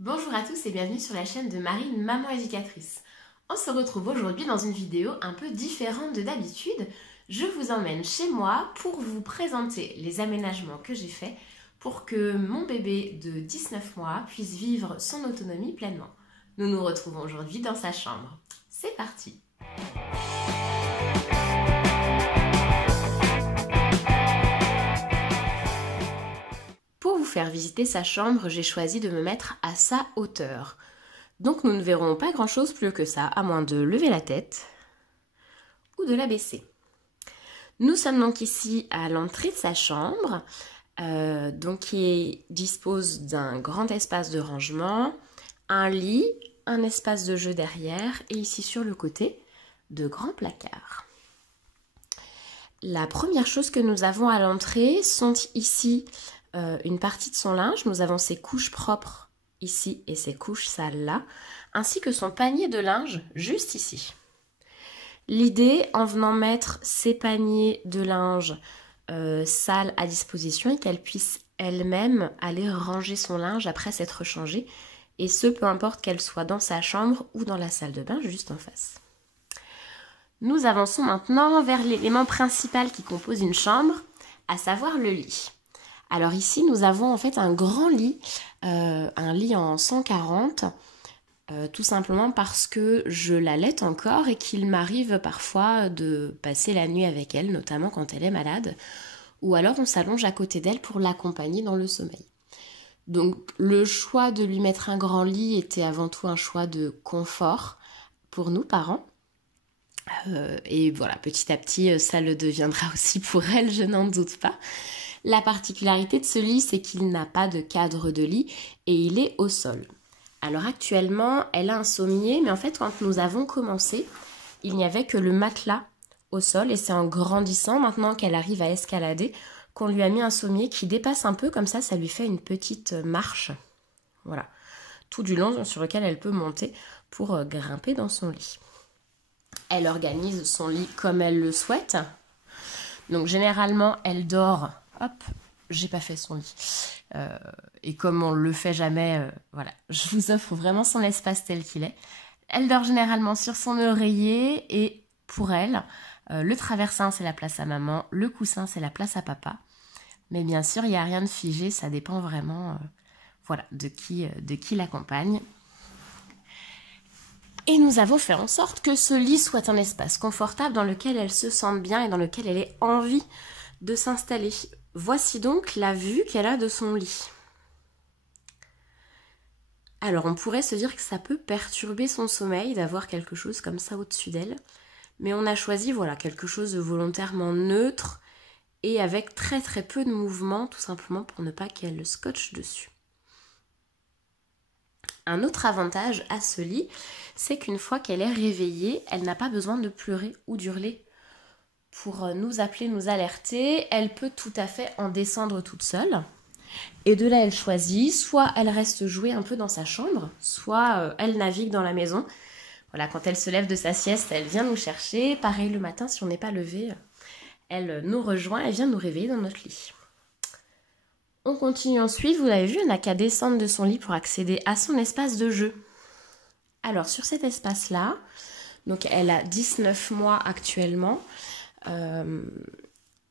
Bonjour à tous et bienvenue sur la chaîne de Marine, Maman Éducatrice. On se retrouve aujourd'hui dans une vidéo un peu différente de d'habitude. Je vous emmène chez moi pour vous présenter les aménagements que j'ai faits pour que mon bébé de 19 mois puisse vivre son autonomie pleinement. Nous nous retrouvons aujourd'hui dans sa chambre. C'est parti! Pour vous faire visiter sa chambre, j'ai choisi de me mettre à sa hauteur. Donc nous ne verrons pas grand chose plus que ça, à moins de lever la tête ou de la baisser. Nous sommes donc ici à l'entrée de sa chambre, qui dispose d'un grand espace de rangement, un lit, un espace de jeu derrière et ici sur le côté, de grands placards. La première chose que nous avons à l'entrée sont ici une partie de son linge. Nous avons ses couches propres ici et ses couches sales là, ainsi que son panier de linge juste ici. L'idée, en venant mettre ses paniers de linge sales à disposition, est qu'elle puisse elle-même aller ranger son linge après s'être changée, et ce, peu importe qu'elle soit dans sa chambre ou dans la salle de bain juste en face. Nous avançons maintenant vers l'élément principal qui compose une chambre, à savoir le lit. Alors ici, nous avons en fait un grand lit, un lit en 140, tout simplement parce que je l'allaite encore et qu'il m'arrive parfois de passer la nuit avec elle, notamment quand elle est malade, ou alors on s'allonge à côté d'elle pour l'accompagner dans le sommeil. Donc le choix de lui mettre un grand lit était avant tout un choix de confort pour nous parents. Et voilà, petit à petit, ça le deviendra aussi pour elle, je n'en doute pas. La particularité de ce lit, c'est qu'il n'a pas de cadre de lit et il est au sol. Alors actuellement, elle a un sommier, mais en fait, quand nous avons commencé, il n'y avait que le matelas au sol et c'est en grandissant, maintenant qu'elle arrive à escalader, qu'on lui a mis un sommier qui dépasse un peu, comme ça lui fait une petite marche, voilà, tout du long sur lequel elle peut monter pour grimper dans son lit. Elle organise son lit comme elle le souhaite. Donc généralement, elle dort... Hop, j'ai pas fait son lit. Et comme on le fait jamais, voilà, je vous offre vraiment son espace tel qu'il est. Elle dort généralement sur son oreiller et pour elle, le traversin c'est la place à maman, le coussin c'est la place à papa. Mais bien sûr, il n'y a rien de figé, ça dépend vraiment voilà, de qui l'accompagne. Et nous avons fait en sorte que ce lit soit un espace confortable dans lequel elle se sente bien et dans lequel elle ait envie de s'installer. Voici donc la vue qu'elle a de son lit. Alors on pourrait se dire que ça peut perturber son sommeil d'avoir quelque chose comme ça au-dessus d'elle, mais on a choisi voilà, quelque chose de volontairement neutre et avec très très peu de mouvement, tout simplement pour ne pas qu'elle scotche dessus. Un autre avantage à ce lit, c'est qu'une fois qu'elle est réveillée, elle n'a pas besoin de pleurer ou d'hurler pour nous appeler, nous alerter. Elle peut tout à fait en descendre toute seule. Et de là, elle choisit, soit elle reste jouer un peu dans sa chambre, soit elle navigue dans la maison. Voilà, quand elle se lève de sa sieste, elle vient nous chercher. Pareil, le matin, si on n'est pas levé, elle nous rejoint, elle vient nous réveiller dans notre lit. On continue ensuite, vous l'avez vu, elle n'a qu'à descendre de son lit pour accéder à son espace de jeu. Alors, sur cet espace-là, donc elle a 19 mois actuellement,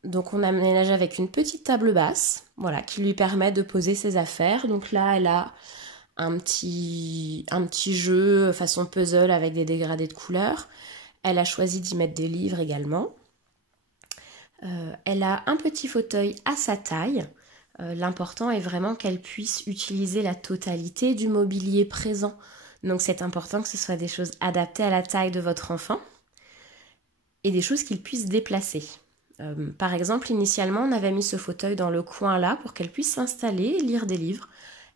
donc on a aménagé avec une petite table basse, voilà, qui lui permet de poser ses affaires. Donc là, elle a un petit jeu façon puzzle avec des dégradés de couleurs. Elle a choisi d'y mettre des livres également. Elle a un petit fauteuil à sa taille. L'important est vraiment qu'elle puisse utiliser la totalité du mobilier présent. Donc c'est important que ce soit des choses adaptées à la taille de votre enfant et des choses qu'il puisse déplacer. Par exemple, initialement, on avait mis ce fauteuil dans le coin là pour qu'elle puisse s'installer et lire des livres.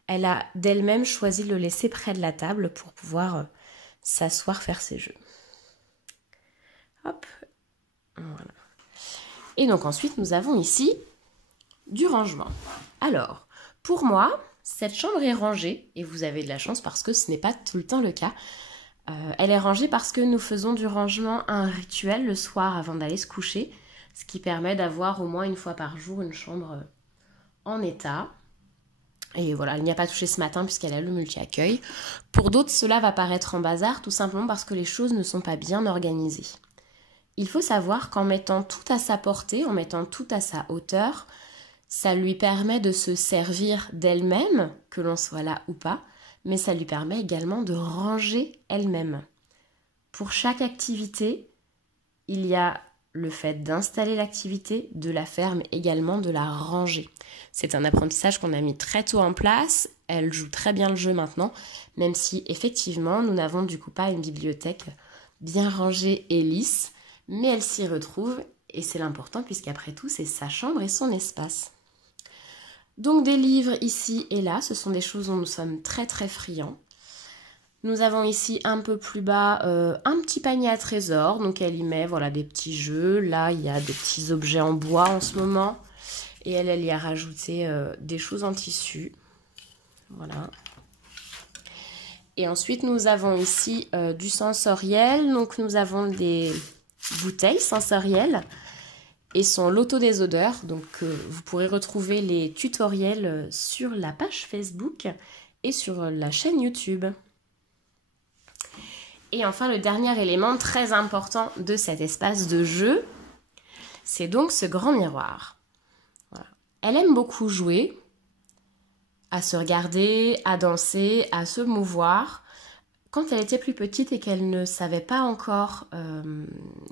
Elle a d'elle-même choisi de le laisser près de la table pour pouvoir s'asseoir, faire ses jeux. Hop, voilà. Et donc ensuite, nous avons ici du rangement. Alors, pour moi, cette chambre est rangée, et vous avez de la chance parce que ce n'est pas tout le temps le cas. Elle est rangée parce que nous faisons du rangement un rituel le soir avant d'aller se coucher, ce qui permet d'avoir au moins une fois par jour une chambre en état. Et voilà, elle n'y a pas touché ce matin puisqu'elle a le multi-accueil. Pour d'autres, cela va paraître en bazar tout simplement parce que les choses ne sont pas bien organisées. Il faut savoir qu'en mettant tout à sa portée, en mettant tout à sa hauteur, ça lui permet de se servir d'elle-même, que l'on soit là ou pas, mais ça lui permet également de ranger elle-même. Pour chaque activité, il y a le fait d'installer l'activité, de la faire, mais également de la ranger. C'est un apprentissage qu'on a mis très tôt en place. Elle joue très bien le jeu maintenant, même si effectivement nous n'avons du coup pas une bibliothèque bien rangée et lisse, mais elle s'y retrouve et c'est l'important puisqu'après tout c'est sa chambre et son espace. Donc des livres ici et là, ce sont des choses dont nous sommes très très friands. Nous avons ici un peu plus bas un petit panier à trésors, donc elle y met voilà, des petits jeux. Là, il y a des petits objets en bois en ce moment. Et elle y a rajouté des choses en tissu. Voilà. Et ensuite, nous avons ici du sensoriel. Donc, nous avons des bouteilles sensorielles et son loto des odeurs. Donc, vous pourrez retrouver les tutoriels sur la page Facebook et sur la chaîne YouTube. Et enfin, le dernier élément très important de cet espace de jeu, c'est donc ce grand miroir. Voilà. Elle aime beaucoup jouer, à se regarder, à danser, à se mouvoir. Quand elle était plus petite et qu'elle ne savait pas encore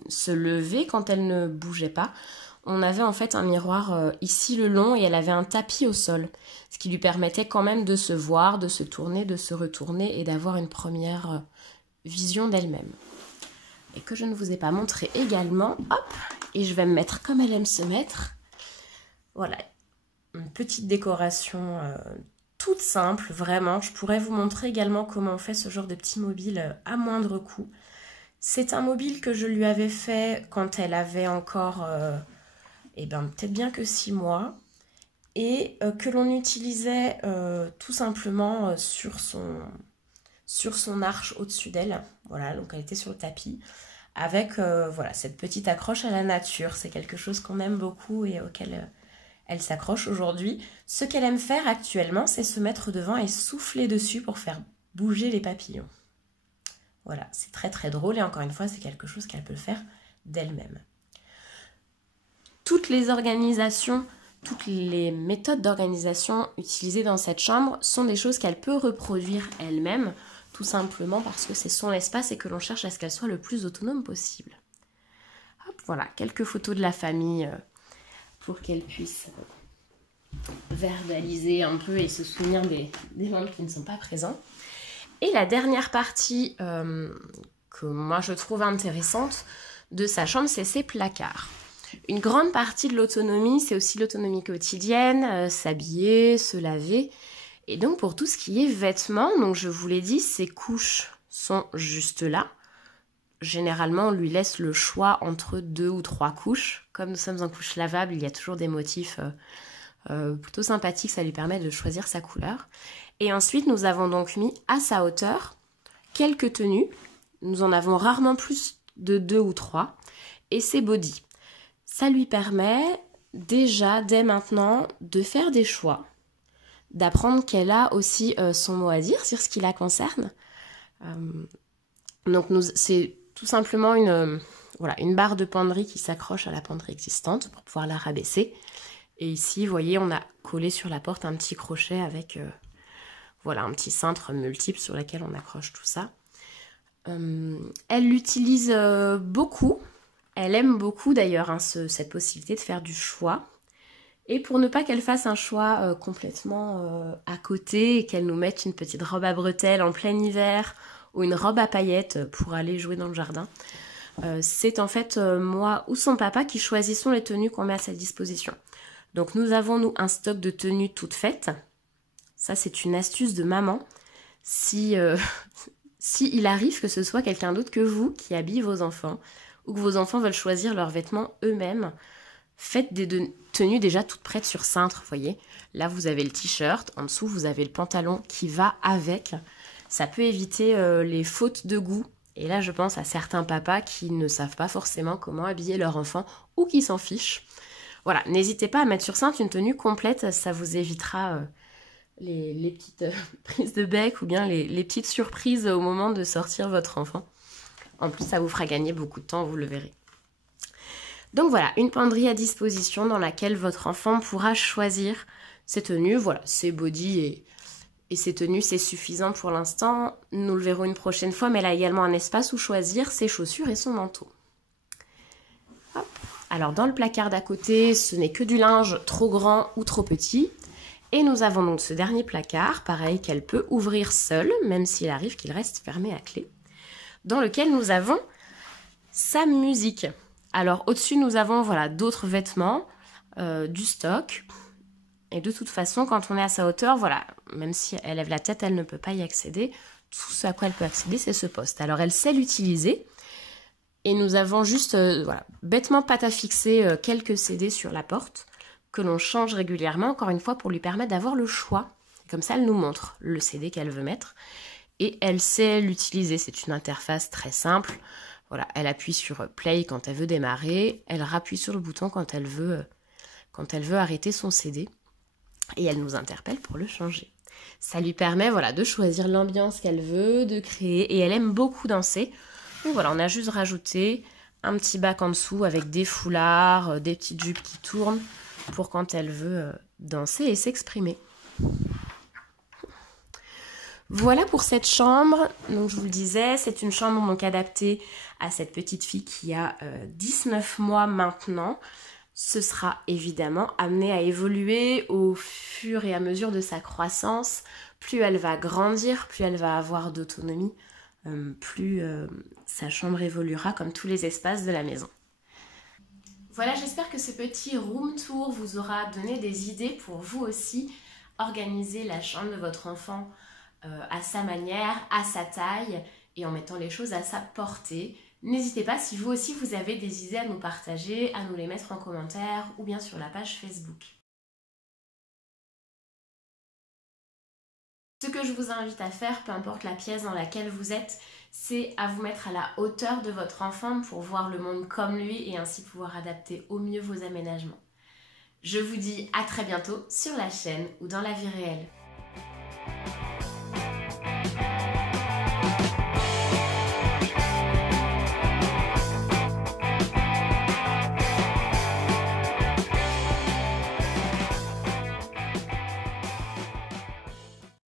se lever, quand elle ne bougeait pas, on avait en fait un miroir ici le long et elle avait un tapis au sol, ce qui lui permettait quand même de se voir, de se tourner, de se retourner et d'avoir une première vision d'elle-même. Et que je ne vous ai pas montré également, hop, et je vais me mettre comme elle aime se mettre. Voilà, une petite décoration toute simple, vraiment. Je pourrais vous montrer également comment on fait ce genre de petit mobile à moindre coût. C'est un mobile que je lui avais fait quand elle avait encore, peut-être bien que 6 mois, et que l'on utilisait tout simplement sur son arche au-dessus d'elle. Voilà, donc elle était sur le tapis avec voilà, cette petite accroche à la nature. C'est quelque chose qu'on aime beaucoup et auquel elle s'accroche aujourd'hui. Ce qu'elle aime faire actuellement, c'est se mettre devant et souffler dessus pour faire bouger les papillons. Voilà, c'est très très drôle et encore une fois, c'est quelque chose qu'elle peut faire d'elle-même. Toutes les organisations, toutes les méthodes d'organisation utilisées dans cette chambre sont des choses qu'elle peut reproduire elle-même, tout simplement parce que c'est son espace et que l'on cherche à ce qu'elle soit le plus autonome possible. Hop, voilà, quelques photos de la famille pour qu'elle puisse verbaliser un peu et se souvenir des membres qui ne sont pas présents. Et la dernière partie que moi je trouve intéressante de sa chambre, c'est ses placards. Une grande partie de l'autonomie, c'est aussi l'autonomie quotidienne, s'habiller, se laver. Et donc pour tout ce qui est vêtements, donc je vous l'ai dit, ses couches sont juste là. Généralement, on lui laisse le choix entre 2 ou 3 couches. Comme nous sommes en couche lavable, il y a toujours des motifs plutôt sympathiques, ça lui permet de choisir sa couleur. Et ensuite, nous avons donc mis à sa hauteur quelques tenues. Nous en avons rarement plus de 2 ou 3. Et ses bodys. Ça lui permet déjà, dès maintenant, de faire des choix. D'apprendre qu'elle a aussi son mot à dire sur ce qui la concerne. Donc c'est tout simplement une barre de penderie qui s'accroche à la penderie existante pour pouvoir la rabaisser. Et ici, vous voyez, on a collé sur la porte un petit crochet avec un petit cintre multiple sur lequel on accroche tout ça. Elle l'utilise beaucoup. Elle aime beaucoup d'ailleurs cette possibilité de faire du choix. Et pour ne pas qu'elle fasse un choix complètement à côté et qu'elle nous mette une petite robe à bretelles en plein hiver ou une robe à paillettes pour aller jouer dans le jardin, c'est en fait moi ou son papa qui choisissons les tenues qu'on met à sa disposition. Donc nous avons nous un stock de tenues toutes faites. Ça c'est une astuce de maman. Si il arrive que ce soit quelqu'un d'autre que vous qui habille vos enfants ou que vos enfants veulent choisir leurs vêtements eux-mêmes, faites des tenues déjà toutes prêtes sur cintre, vous voyez. Là, vous avez le t-shirt, en dessous, vous avez le pantalon qui va avec. Ça peut éviter les fautes de goût. Et là, je pense à certains papas qui ne savent pas forcément comment habiller leur enfant ou qui s'en fichent. Voilà, n'hésitez pas à mettre sur cintre une tenue complète, ça vous évitera les petites prises de bec ou bien les petites surprises au moment de sortir votre enfant. En plus, ça vous fera gagner beaucoup de temps, vous le verrez. Donc voilà, une penderie à disposition dans laquelle votre enfant pourra choisir ses tenues. Voilà, ses bodys et ses tenues, c'est suffisant pour l'instant. Nous le verrons une prochaine fois, mais elle a également un espace où choisir ses chaussures et son manteau. Hop. Alors dans le placard d'à côté, ce n'est que du linge trop grand ou trop petit. Et nous avons donc ce dernier placard, pareil, qu'elle peut ouvrir seule, même s'il arrive qu'il reste fermé à clé, dans lequel nous avons sa musique. Alors au-dessus, nous avons voilà, d'autres vêtements, du stock. Et de toute façon, quand on est à sa hauteur, voilà, même si elle lève la tête, elle ne peut pas y accéder. Tout ce à quoi elle peut accéder, c'est ce poste. Alors elle sait l'utiliser. Et nous avons juste, voilà, bêtement pâte à fixer quelques CD sur la porte que l'on change régulièrement, encore une fois, pour lui permettre d'avoir le choix. Comme ça, elle nous montre le CD qu'elle veut mettre et elle sait l'utiliser. C'est une interface très simple. Voilà, elle appuie sur Play quand elle veut démarrer, elle rappuie sur le bouton quand elle veut arrêter son CD et elle nous interpelle pour le changer. Ça lui permet voilà, de choisir l'ambiance qu'elle veut, de créer et elle aime beaucoup danser. Donc voilà, on a juste rajouté un petit bac en dessous avec des foulards, des petites jupes qui tournent pour quand elle veut danser et s'exprimer. Voilà pour cette chambre. Donc je vous le disais, c'est une chambre donc adaptée à cette petite fille qui a 19 mois maintenant. Ce sera évidemment amené à évoluer au fur et à mesure de sa croissance. Plus elle va grandir, plus elle va avoir d'autonomie, plus sa chambre évoluera comme tous les espaces de la maison. Voilà, j'espère que ce petit room tour vous aura donné des idées pour vous aussi organiser la chambre de votre enfant à sa manière, à sa taille et en mettant les choses à sa portée. N'hésitez pas si vous aussi vous avez des idées à nous partager, à nous les mettre en commentaire ou bien sur la page Facebook. Ce que je vous invite à faire, peu importe la pièce dans laquelle vous êtes, c'est à vous mettre à la hauteur de votre enfant pour voir le monde comme lui et ainsi pouvoir adapter au mieux vos aménagements. Je vous dis à très bientôt sur la chaîne ou dans la vie réelle.